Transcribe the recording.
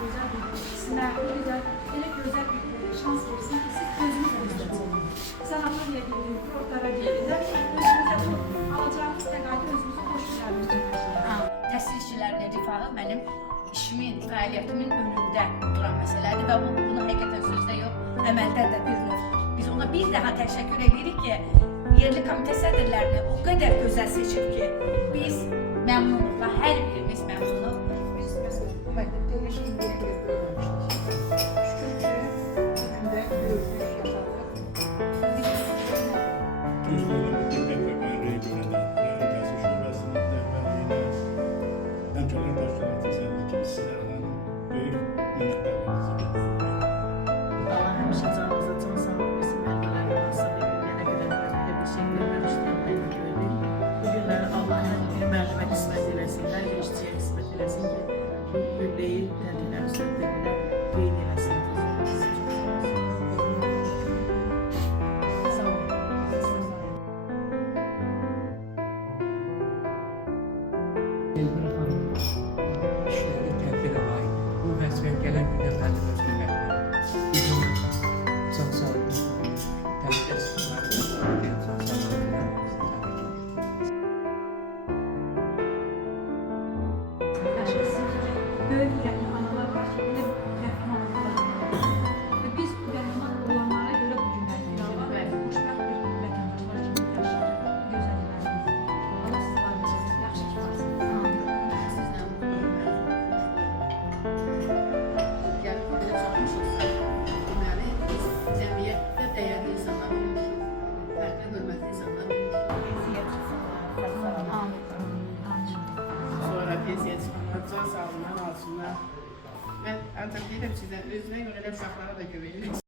güzel bir sinirli, güzel, hele güzel bir şans versin ki siz özünüz gösterin. Sanatla diye bir kurtlara diye de özünüze bu alacağınız təqaüd özünüzü hoş vermişsiniz. Təhsil işçilərinin rifahı mənim işimin, fəaliyyətimin önündə duran məsələdir və bunu həqiqətən sözdə yox, əməldə də bir növ. Biz ona bir daha təşəkkür edirik ki, yerli komitə sədrlərini o qədər gözəl seçib ki, biz məmnunuq və hər birimiz məmnunuq. Biz mesela bu məktəbdə heç kim belə görməmişdik. Şükür ki, bugün də gördük, yaşadıq. Gözlerimi dikkat ve gayrıya göre de Realitası Şubesi'nin rehberliğine en çok başlayan tesadüf size alan büyük minnettarlarınızı bildiriyorum. Allah həmişə canınıza can sağlık versin, məlbələri varsa da günlərə qədər belə bir şey görməmişdim, mən də gördüm. Bu günləri Allah hər bir mərtəbə qismət eləsin, hər bir işçiyə qismət eləsin ki, bu gülləyi təntənəli sözlərlə qeyd eləsin. Sağ olun. Elbir xanım işləri tədbirə layiq. Bu vəzifəyə gələn gündən mənim öz qiymətim. Bizim can sağlığı, təhlükəsizliklər, can sağlığı. Böyle rəhmə analar var ki, belə rəhmə analar var. Və biz rəhmə olanlara görə bu günləri xoşbəxt bir vətəndaşlar kimi yaşayır, gözəl elərsiniz. Allah siz var olsun, yaxşı ki varsınız. Sizlə gəlib belə çalışmış olsaq, deməli, biz cəmiyyətdə dəyərli insanlar olmuşuq, fərqli hörmətli insanlar olmuşuq. Sonra pensiya çıxanlar can sağlığından alsınlar. Mən ancaq deyirəm sizə, özünə görə də uşaqlara da kömək edin.